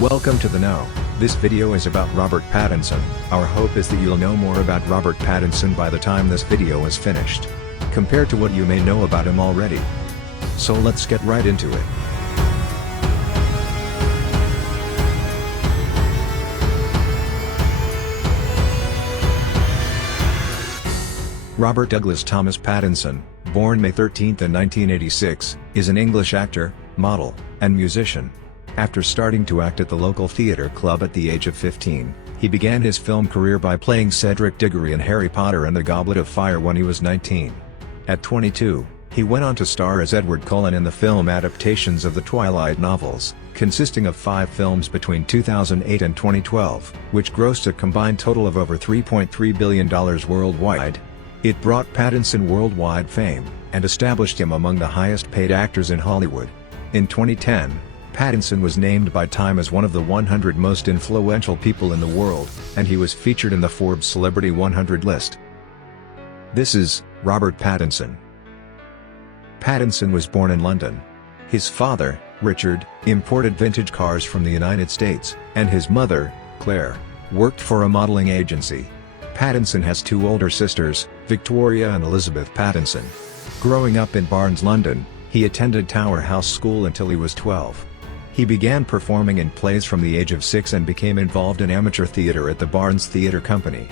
Welcome to the Know. This video is about Robert Pattinson. Our hope is that you'll know more about Robert Pattinson by the time this video is finished, compared to what you may know about him already. So let's get right into it. Robert Douglas Thomas Pattinson, born May 13 in 1986, is an English actor, model, and musician. After starting to act at the local theatre club at the age of 15, he began his film career by playing Cedric Diggory in Harry Potter and the Goblet of Fire when he was 19. At 22, he went on to star as Edward Cullen in the film adaptations of the Twilight novels, consisting of 5 films between 2008 and 2012, which grossed a combined total of over $3.3 billion worldwide. It brought Pattinson worldwide fame, and established him among the highest-paid actors in Hollywood. In 2010, Pattinson was named by Time as one of the 100 most influential people in the world, and he was featured in the Forbes Celebrity 100 list. This is Robert Pattinson. Pattinson was born in London. His father, Richard, imported vintage cars from the United States, and his mother, Claire, worked for a modeling agency. Pattinson has 2 older sisters, Victoria and Elizabeth Pattinson. Growing up in Barnes, London, he attended Tower House School until he was 12. He began performing in plays from the age of 6 and became involved in amateur theatre at the Barnes Theatre Company.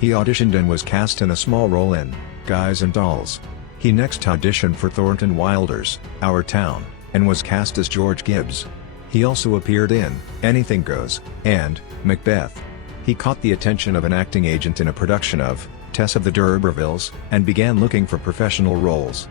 He auditioned and was cast in a small role in Guys and Dolls. He next auditioned for Thornton Wilder's Our Town, and was cast as George Gibbs. He also appeared in Anything Goes and Macbeth. He caught the attention of an acting agent in a production of Tess of the D'Urbervilles, and began looking for professional roles.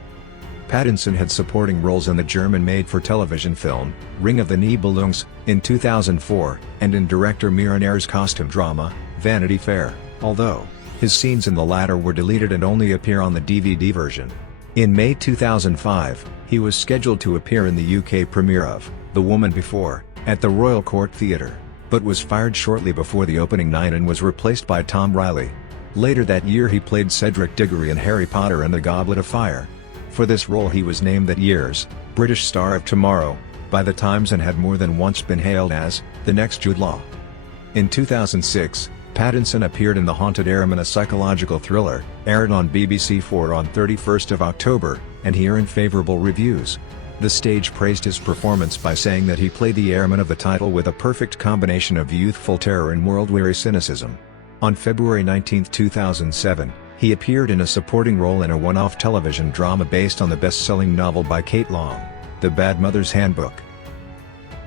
Pattinson had supporting roles in the German made-for-television film, Ring of the Nibelungs, in 2004, and in director Miraner's costume drama, Vanity Fair, although his scenes in the latter were deleted and only appear on the DVD version. In May 2005, he was scheduled to appear in the UK premiere of The Woman Before, at the Royal Court Theatre, but was fired shortly before the opening night and was replaced by Tom Riley. Later that year he played Cedric Diggory in Harry Potter and the Goblet of Fire. For this role he was named that year's British Star of Tomorrow by The Times and had more than once been hailed as the next Jude Law. In 2006, Pattinson appeared in The Haunted Airman, a psychological thriller, aired on BBC4 on 31st of October, and he earned favourable reviews. The stage praised his performance by saying that he played the airman of the title with a perfect combination of youthful terror and world-weary cynicism. On February 19, 2007, he appeared in a supporting role in a one-off television drama based on the best-selling novel by Kate Long, The Bad Mother's Handbook.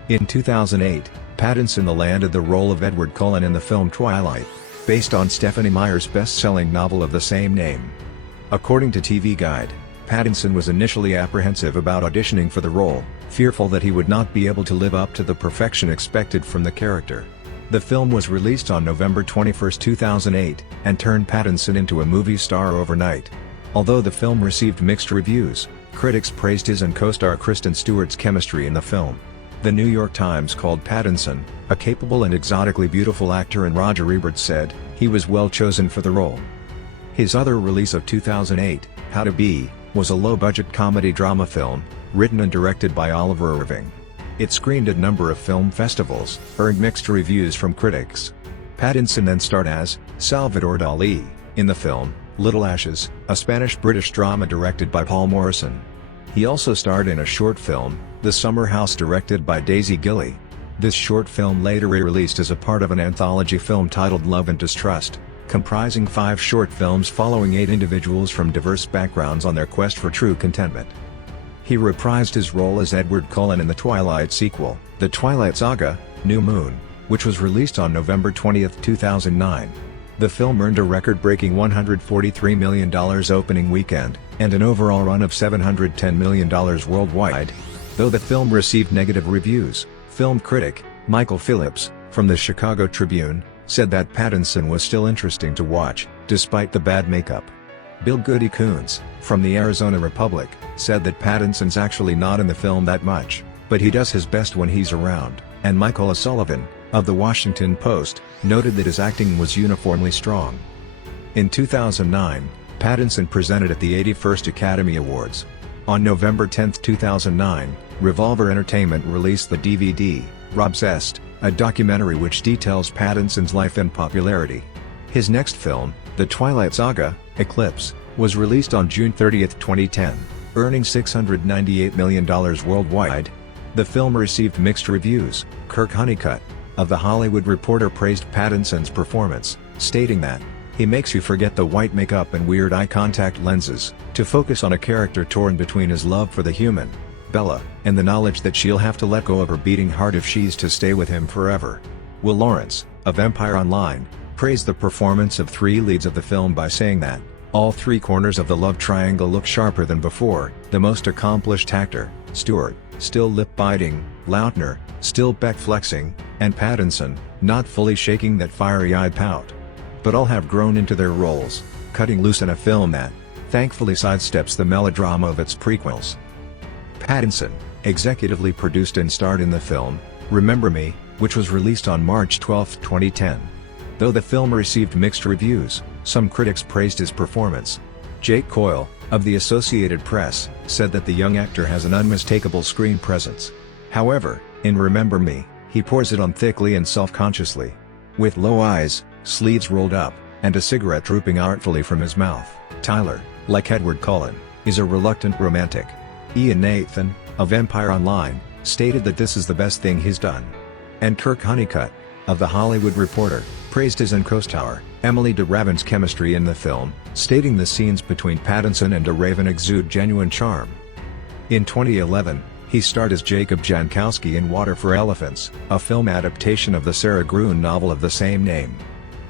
In 2008, Pattinson landed the role of Edward Cullen in the film Twilight, based on Stephenie Meyer's best-selling novel of the same name. According to TV Guide, Pattinson was initially apprehensive about auditioning for the role, fearful that he would not be able to live up to the perfection expected from the character. The film was released on November 21, 2008, and turned Pattinson into a movie star overnight. Although the film received mixed reviews, critics praised his and co-star Kristen Stewart's chemistry in the film. The New York Times called Pattinson a capable and exotically beautiful actor, and Roger Ebert said he was well chosen for the role. His other release of 2008, How to Be, was a low-budget comedy drama film, written and directed by Oliver Irving. It screened at a number of film festivals, earned mixed reviews from critics. Pattinson then starred as Salvador Dali in the film Little Ashes, a Spanish-British drama directed by Paul Morrison. He also starred in a short film, The Summer House, directed by Daisy Gilly. This short film later re-released as a part of an anthology film titled Love and Distrust, comprising 5 short films following 8 individuals from diverse backgrounds on their quest for true contentment. He reprised his role as Edward Cullen in the Twilight sequel, The Twilight Saga: New Moon, which was released on November 20, 2009. The film earned a record-breaking $143 million opening weekend, and an overall run of $710 million worldwide. Though the film received negative reviews, film critic Michael Phillips, from the Chicago Tribune, said that Pattinson was still interesting to watch, despite the bad makeup. Bill Goody Coons, from the Arizona Republic, said that Pattinson's actually not in the film that much, but he does his best when he's around, and Michael O'Sullivan, of The Washington Post, noted that his acting was uniformly strong. In 2009, Pattinson presented at the 81st Academy Awards. On November 10, 2009, Revolver Entertainment released the DVD, Obsessed, a documentary which details Pattinson's life and popularity. His next film, The Twilight Saga: Eclipse, was released on June 30, 2010, earning $698 million worldwide. The film received mixed reviews. Kirk Honeycutt, of The Hollywood Reporter, praised Pattinson's performance, stating that, "He makes you forget the white makeup and weird eye contact lenses, to focus on a character torn between his love for the human, Bella, and the knowledge that she'll have to let go of her beating heart if she's to stay with him forever." Will Lawrence, of Empire Online, praised the performance of three leads of the film by saying that, "All three corners of the love triangle look sharper than before. The most accomplished actor, Stewart, still lip-biting, Lautner, still back-flexing, and Pattinson, not fully shaking that fiery-eyed pout. But all have grown into their roles, cutting loose in a film that, thankfully, sidesteps the melodrama of its prequels." Pattinson executively produced and starred in the film, Remember Me, which was released on March 12, 2010. Though the film received mixed reviews, some critics praised his performance. Jake Coyle, of the Associated Press, said that the young actor has an unmistakable screen presence. However, in Remember Me, he pours it on thickly and self-consciously. With low eyes, sleeves rolled up, and a cigarette drooping artfully from his mouth, Tyler, like Edward Cullen, is a reluctant romantic. Ian Nathan, of Empire Online, stated that this is the best thing he's done. And Kirk Honeycutt, of The Hollywood Reporter, praised his and co-star, Emily de Raven's chemistry in the film, stating the scenes between Pattinson and de Raven exude genuine charm. In 2011, he starred as Jacob Jankowski in Water for Elephants, a film adaptation of the Sarah Gruen novel of the same name.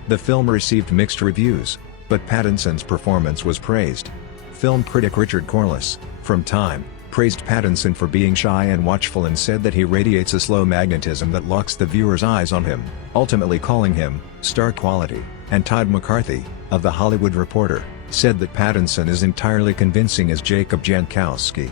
The film received mixed reviews, but Pattinson's performance was praised. Film critic Richard Corliss, from Time, praised Pattinson for being shy and watchful and said that he radiates a slow magnetism that locks the viewer's eyes on him, ultimately calling him star quality. And Todd McCarthy, of The Hollywood Reporter, said that Pattinson is entirely convincing as Jacob Jankowski.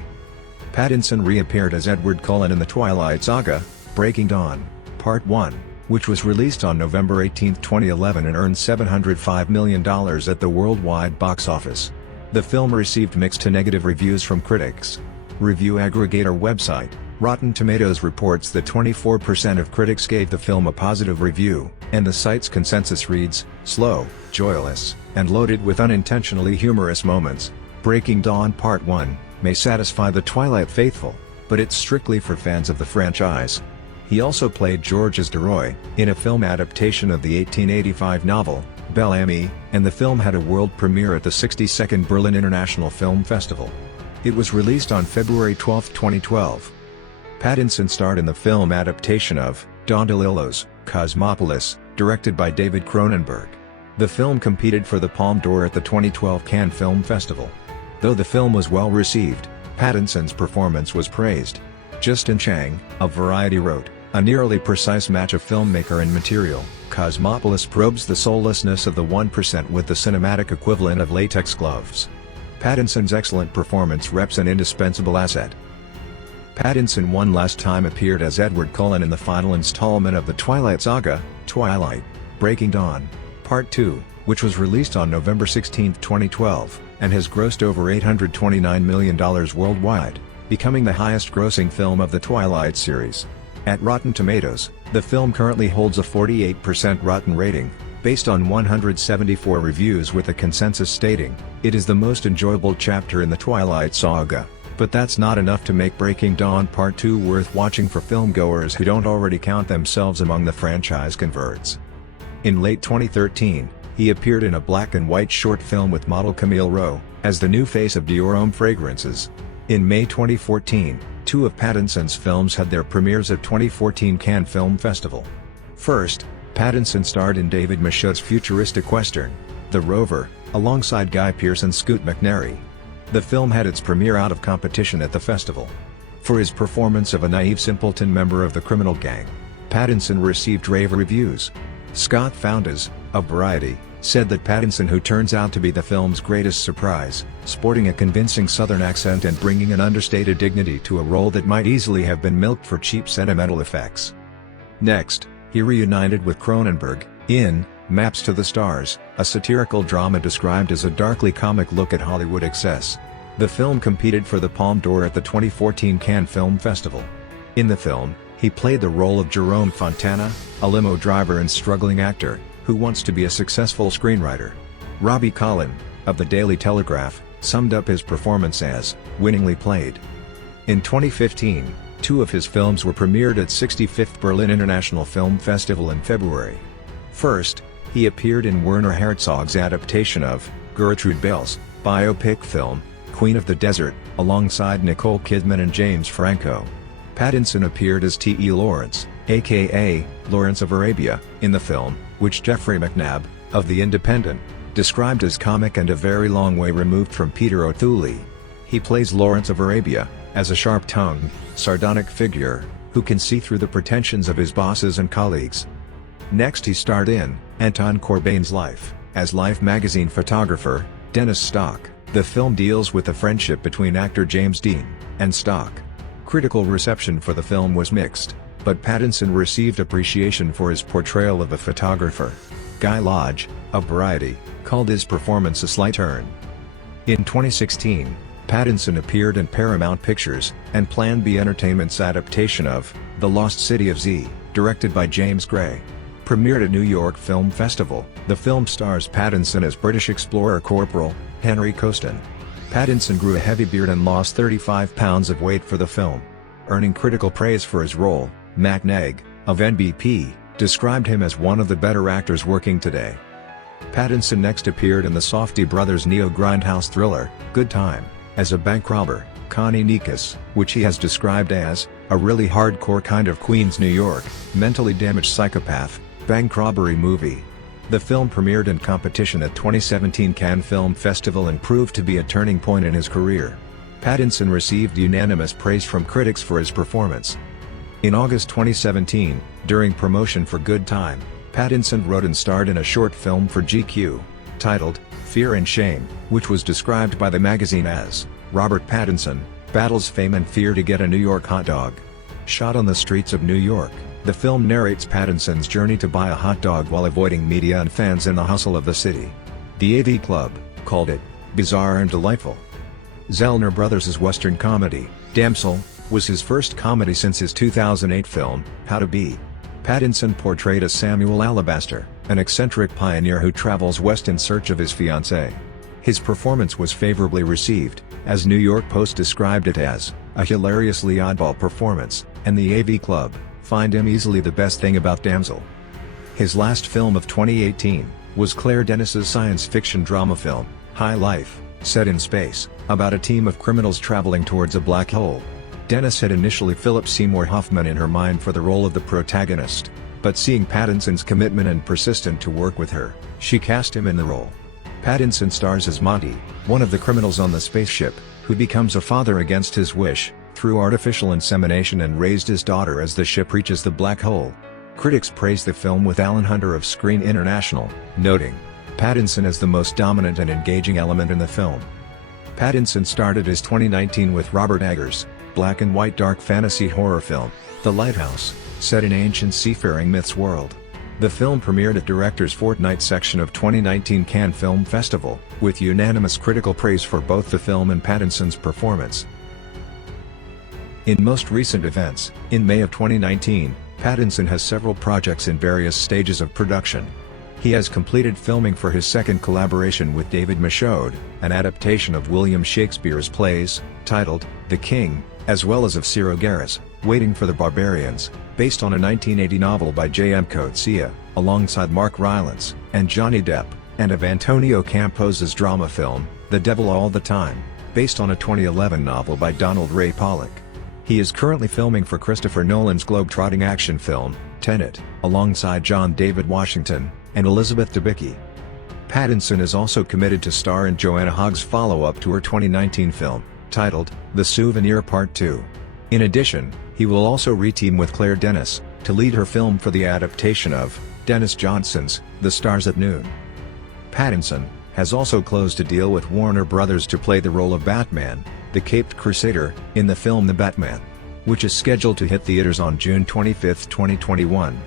Pattinson reappeared as Edward Cullen in The Twilight Saga: Breaking Dawn, Part 1, which was released on November 18, 2011 and earned $705 million at the worldwide box office. The film received mixed to negative reviews from critics. Review aggregator website, Rotten Tomatoes reports that 24% of critics gave the film a positive review, and the site's consensus reads, "Slow, joyless, and loaded with unintentionally humorous moments, Breaking Dawn Part 1 may satisfy the Twilight faithful, but it's strictly for fans of the franchise." He also played Georges Deroy, in a film adaptation of the 1885 novel, Bel Ami, and the film had a world premiere at the 62nd Berlin International Film Festival. It was released on February 12, 2012. Pattinson starred in the film adaptation of Don DeLillo's Cosmopolis, directed by David Cronenberg. The film competed for the Palme d'Or at the 2012 Cannes Film Festival. Though the film was well received, Pattinson's performance was praised. Justin Chang, of Variety wrote, "A nearly precise match of filmmaker and material, Cosmopolis probes the soullessness of the 1% with the cinematic equivalent of latex gloves." Pattinson's excellent performance reps an indispensable asset. Pattinson one last time appeared as Edward Cullen in the final installment of the Twilight Saga, Twilight: Breaking Dawn, Part 2, which was released on November 16, 2012, and has grossed over $829 million worldwide, becoming the highest-grossing film of the Twilight series. At Rotten Tomatoes, the film currently holds a 48% Rotten rating, based on 174 reviews, with a consensus stating, "It is the most enjoyable chapter in the Twilight Saga." But that's not enough to make Breaking Dawn Part 2 worth watching for filmgoers who don't already count themselves among the franchise converts. In late 2013, he appeared in a black and white short film with model Camille Rowe, as the new face of Dior Homme Fragrances. In May 2014, two of Pattinson's films had their premieres at 2014 Cannes Film Festival. First, Pattinson starred in David Michôd's futuristic western, The Rover, alongside Guy Pearce and Scoot McNairy. The film had its premiere out of competition at the festival. For his performance of a naive simpleton member of the criminal gang, Pattinson received rave reviews. Scott Foundas, of Variety, said that Pattinson, who turns out to be the film's greatest surprise, sporting a convincing Southern accent and bringing an understated dignity to a role that might easily have been milked for cheap sentimental effects. Next, he reunited with Cronenberg, in Maps to the Stars, a satirical drama described as a darkly comic look at Hollywood excess. The film competed for the Palme d'Or at the 2014 Cannes Film Festival. In the film, He played the role of Jerome Fontana, a limo driver and struggling actor, who wants to be a successful screenwriter. Robbie Collin, of the Daily Telegraph, summed up his performance as, "winningly played." In 2015, two of his films were premiered at 65th Berlin International Film Festival in February. First, he appeared in Werner Herzog's adaptation of Gertrude Bell's biopic film, Queen of the Desert, alongside Nicole Kidman and James Franco. Pattinson appeared as T.E. Lawrence, aka Lawrence of Arabia, in the film, which Jeffrey McNabb, of The Independent, described as comic and a very long way removed from Peter O'Toole. He plays Lawrence of Arabia, as a sharp-tongued, sardonic figure, who can see through the pretensions of his bosses and colleagues. Next he starred in Anton Corbijn's Life, as Life magazine photographer, Dennis Stock. The film deals with the friendship between actor James Dean and Stock. Critical reception for the film was mixed, but Pattinson received appreciation for his portrayal of a photographer. Guy Lodge, of Variety, called his performance a slight turn. In 2016, Pattinson appeared in Paramount Pictures and Plan B Entertainment's adaptation of The Lost City of Z, directed by James Gray. Premiered at New York Film Festival, the film stars Pattinson as British explorer Corporal Henry Coston. Pattinson grew a heavy beard and lost 35 pounds of weight for the film. Earning critical praise for his role, Matt Negg, of NBP, described him as one of the better actors working today. Pattinson next appeared in the Safdie brothers' neo-grindhouse thriller, Good Time, as a bank robber, Connie Nikas, which he has described as a really hardcore kind of Queens, New York, mentally damaged psychopath, bank robbery movie. The film premiered in competition at 2017 Cannes Film Festival and proved to be a turning point in his career. Pattinson received unanimous praise from critics for his performance. In August 2017, during promotion for Good Time, Pattinson wrote and starred in a short film for GQ, titled Fear and Shame, which was described by the magazine as Robert Pattinson battles fame and fear to get a New York hot dog. Shot on the streets of New York, the film narrates Pattinson's journey to buy a hot dog while avoiding media and fans in the hustle of the city. The AV Club called it bizarre and delightful. Zellner Brothers' Western comedy, Damsel, was his first comedy since his 2008 film, How to Be. Pattinson portrayed as Samuel Alabaster, an eccentric pioneer who travels west in search of his fiancée. His performance was favorably received, as New York Post described it as a hilariously oddball performance, and the AV Club find him easily the best thing about Damsel. His last film of 2018 was Claire Denis's science fiction drama film, High Life, set in space, about a team of criminals traveling towards a black hole. Denis had initially Philip Seymour Hoffman in her mind for the role of the protagonist, but seeing Pattinson's commitment and persistent to work with her, she cast him in the role. Pattinson stars as Monty, one of the criminals on the spaceship, who becomes a father against his wish, through artificial insemination and raised his daughter as the ship reaches the black hole. Critics praised the film with Alan Hunter of Screen International, noting Pattinson as the most dominant and engaging element in the film. Pattinson started his 2019 with Robert Eggers' black and white dark fantasy horror film, The Lighthouse, set in ancient seafaring myths world. The film premiered at Directors Fortnight section of 2019 Cannes Film Festival, with unanimous critical praise for both the film and Pattinson's performance. In most recent events, in May of 2019, Pattinson has several projects in various stages of production. He has completed filming for his second collaboration with David Michôd, an adaptation of William Shakespeare's plays, titled The King, as well as of Ciro Guerra's Waiting for the Barbarians, based on a 1980 novel by J.M. Coetzee, alongside Mark Rylance and Johnny Depp, and of Antonio Campos's drama film, The Devil All the Time, based on a 2011 novel by Donald Ray Pollock. He is currently filming for Christopher Nolan's globe-trotting action film, Tenet, alongside John David Washington and Elizabeth Debicki. Pattinson is also committed to star in Joanna Hogg's follow-up to her 2019 film, titled The Souvenir Part 2. In addition, he will also re-team with Claire Denis to lead her film for the adaptation of Dennis Johnson's The Stars at Noon. Pattinson has also closed a deal with Warner Brothers to play the role of Batman, the Caped Crusader, in the film The Batman, which is scheduled to hit theaters on June 25, 2021.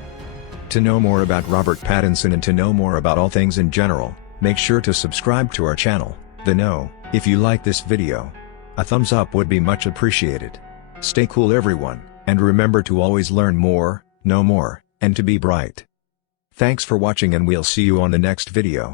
To know more about Robert Pattinson and to know more about all things in general, make sure to subscribe to our channel, The Know. If you like this video, a thumbs up would be much appreciated. Stay cool everyone. And remember to always learn more, know more, and to be bright. Thanks for watching and we'll see you on the next video.